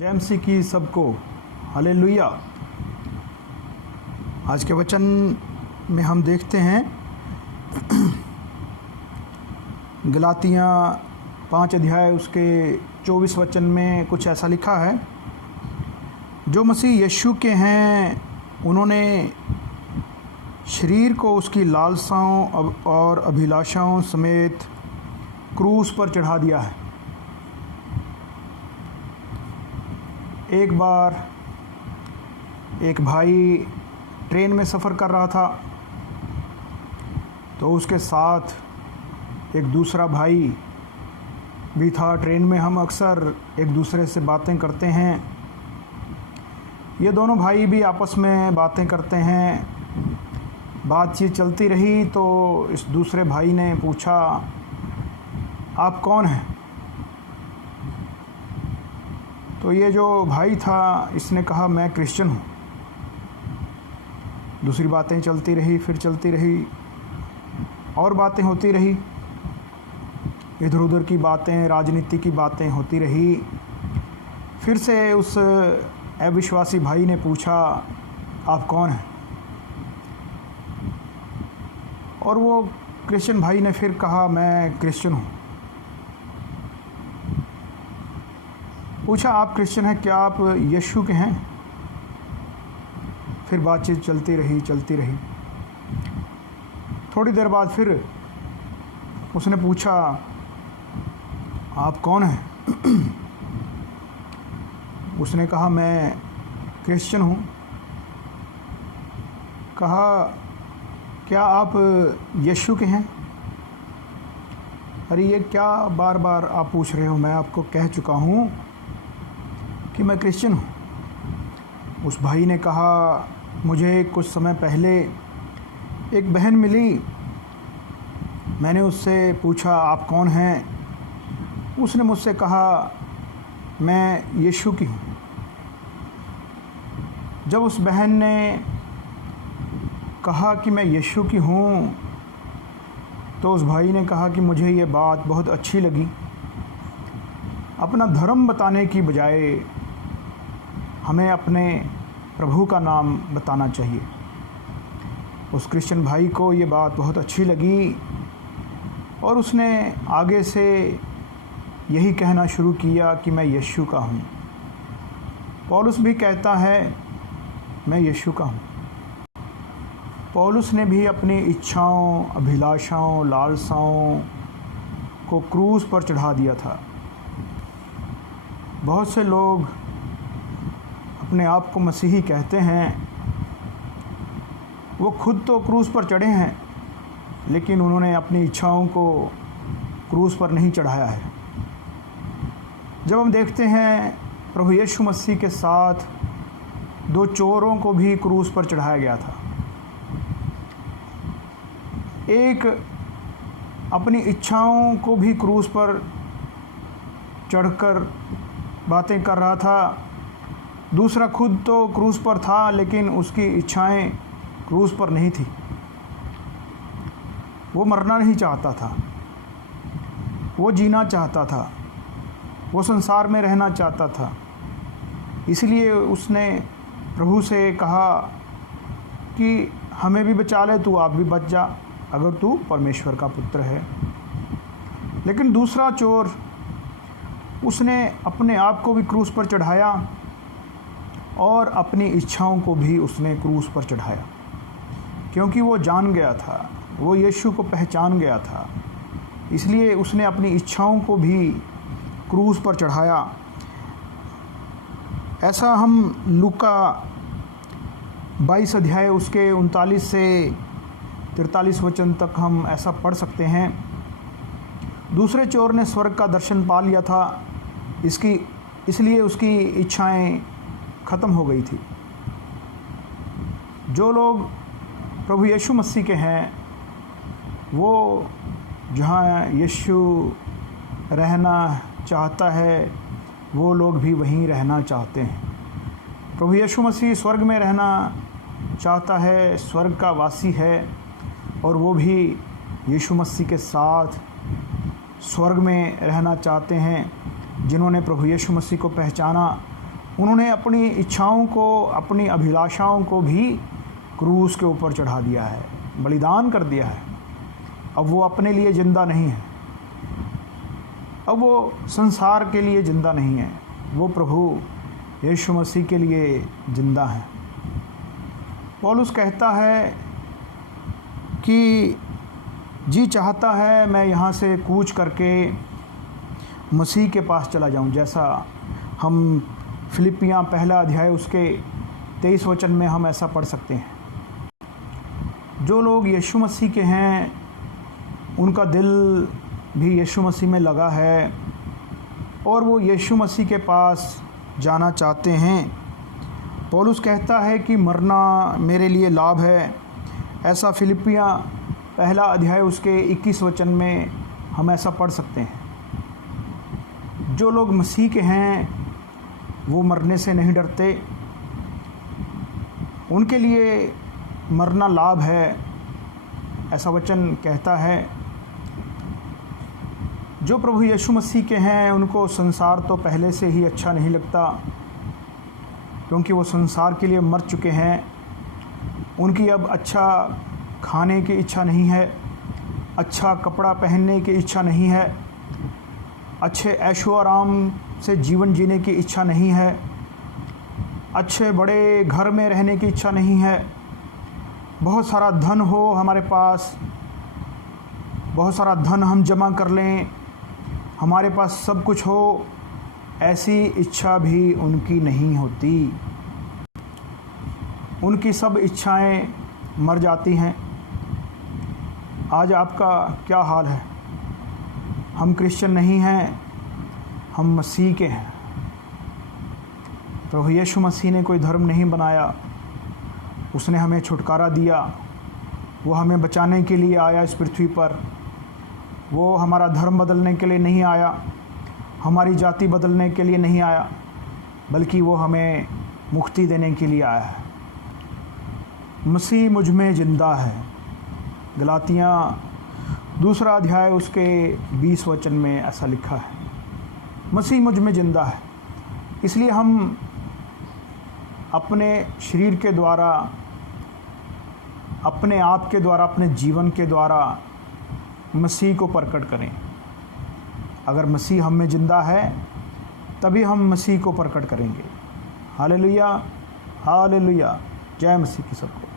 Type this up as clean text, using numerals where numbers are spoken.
जय मसीह की सबको हालेलुया। आज के वचन में हम देखते हैं गलातियाँ 5 अध्याय उसके 24 वचन में कुछ ऐसा लिखा है। जो मसीह यीशु के हैं उन्होंने शरीर को उसकी लालसाओं और अभिलाषाओं समेत क्रूस पर चढ़ा दिया है। एक बार एक भाई ट्रेन में सफ़र कर रहा था तो उसके साथ एक दूसरा भाई भी था। ट्रेन में हम अक्सर एक दूसरे से बातें करते हैं। ये दोनों भाई भी आपस में बातें करते हैं। बातचीत चलती रही तो इस दूसरे भाई ने पूछा, आप कौन हैं? तो ये जो भाई था इसने कहा, मैं क्रिश्चियन हूँ। दूसरी बातें चलती रही, फिर चलती रही और बातें होती रही। इधर उधर की बातें, राजनीति की बातें होती रही। फिर से उस अविश्वासी भाई ने पूछा, आप कौन हैं? और वो क्रिश्चियन भाई ने फिर कहा, मैं क्रिश्चियन हूँ। पूछा, आप क्रिश्चियन हैं, क्या आप यीशु के हैं? फिर बातचीत चलती रही। थोड़ी देर बाद फिर उसने पूछा, आप कौन हैं? उसने कहा, मैं क्रिश्चियन हूँ। कहा, क्या आप यीशु के हैं? अरे ये क्या बार बार आप पूछ रहे हो? मैं आपको कह चुका हूँ कि मैं क्रिश्चियन हूँ। उस भाई ने कहा, मुझे कुछ समय पहले एक बहन मिली। मैंने उससे पूछा, आप कौन हैं? उसने मुझसे कहा, मैं यीशु की हूँ। जब उस बहन ने कहा कि मैं यीशु की हूँ तो उस भाई ने कहा कि मुझे ये बात बहुत अच्छी लगी। अपना धर्म बताने की बजाय हमें अपने प्रभु का नाम बताना चाहिए। उस क्रिश्चियन भाई को ये बात बहुत अच्छी लगी और उसने आगे से यही कहना शुरू किया कि मैं यीशु का हूँ। पौलुस भी कहता है, मैं यीशु का हूँ। पौलुस ने भी अपनी इच्छाओं, अभिलाषाओं, लालसाओं को क्रूस पर चढ़ा दिया था। बहुत से लोग अपने आप को मसीही कहते हैं। वो खुद तो क्रूस पर चढ़े हैं लेकिन उन्होंने अपनी इच्छाओं को क्रूस पर नहीं चढ़ाया है। जब हम देखते हैं प्रभु यीशु मसीह के साथ 2 चोरों को भी क्रूस पर चढ़ाया गया था। एक अपनी इच्छाओं को भी क्रूस पर चढ़कर बातें कर रहा था। दूसरा खुद तो क्रूस पर था लेकिन उसकी इच्छाएं क्रूस पर नहीं थी। वो मरना नहीं चाहता था, वो जीना चाहता था, वो संसार में रहना चाहता था। इसलिए उसने प्रभु से कहा कि हमें भी बचा ले, तू आप भी बच जा अगर तू परमेश्वर का पुत्र है। लेकिन दूसरा चोर, उसने अपने आप को भी क्रूस पर चढ़ाया और अपनी इच्छाओं को भी उसने क्रूस पर चढ़ाया, क्योंकि वो जान गया था, वो यीशु को पहचान गया था। इसलिए उसने अपनी इच्छाओं को भी क्रूस पर चढ़ाया। ऐसा हम लूका 22 अध्याय उसके 39 से 43 वचन तक हम ऐसा पढ़ सकते हैं। दूसरे चोर ने स्वर्ग का दर्शन पा लिया था, इसलिए उसकी इच्छाएं ख़त्म हो गई थी। जो लोग प्रभु यीशु मसीह के हैं वो जहाँ यीशु रहना चाहता है वो लोग भी वहीं रहना चाहते हैं। प्रभु यीशु मसीह स्वर्ग में रहना चाहता है, स्वर्ग का वासी है, और वो भी यीशु मसीह के साथ स्वर्ग में रहना चाहते हैं। जिन्होंने प्रभु यीशु मसीह को पहचाना उन्होंने अपनी इच्छाओं को, अपनी अभिलाषाओं को भी क्रूस के ऊपर चढ़ा दिया है, बलिदान कर दिया है। अब वो अपने लिए ज़िंदा नहीं है, अब वो संसार के लिए ज़िंदा नहीं है, वो प्रभु यीशु मसीह के लिए ज़िंदा है। पौलुस कहता है कि जी चाहता है मैं यहाँ से कूच करके मसीह के पास चला जाऊँ, जैसा हम फिलिपियाँ पहला अध्याय उसके 23 वचन में हम ऐसा पढ़ सकते हैं। जो लोग यीशु मसीह के हैं उनका दिल भी यीशु मसीह में लगा है और वो यीशु मसीह के पास जाना चाहते हैं। पौलुस कहता है कि मरना मेरे लिए लाभ है, ऐसा फिलिपियाँ पहला अध्याय उसके 21 वचन में हम ऐसा पढ़ सकते हैं। जो लोग मसीह के हैं वो मरने से नहीं डरते, उनके लिए मरना लाभ है, ऐसा वचन कहता है। जो प्रभु यीशु मसीह के हैं उनको संसार तो पहले से ही अच्छा नहीं लगता, क्योंकि वो संसार के लिए मर चुके हैं। उनकी अब अच्छा खाने की इच्छा नहीं है, अच्छा कपड़ा पहनने की इच्छा नहीं है, अच्छे ऐशो आराम से जीवन जीने की इच्छा नहीं है, अच्छे बड़े घर में रहने की इच्छा नहीं है, बहुत सारा धन हो हमारे पास, बहुत सारा धन हम जमा कर लें, हमारे पास सब कुछ हो, ऐसी इच्छा भी उनकी नहीं होती। उनकी सब इच्छाएं मर जाती हैं। आज आपका क्या हाल है? हम क्रिश्चियन नहीं हैं, हम मसीह के हैं। प्रभु यीशु मसीह ने कोई धर्म नहीं बनाया, उसने हमें छुटकारा दिया। वो हमें बचाने के लिए आया इस पृथ्वी पर। वो हमारा धर्म बदलने के लिए नहीं आया, हमारी जाति बदलने के लिए नहीं आया, बल्कि वो हमें मुक्ति देने के लिए आया है। मसीह मुझ में ज़िंदा है, गलातियाँ दूसरा अध्याय उसके 20 वचन में ऐसा लिखा है। मसीह मुझ में ज़िंदा है, इसलिए हम अपने शरीर के द्वारा, अपने आप के द्वारा, अपने जीवन के द्वारा मसीह को प्रकट करें। अगर मसीह हम में ज़िंदा है तभी हम मसीह को प्रकट करेंगे। हालेलुया, हालेलुया, जय मसीह की सबको।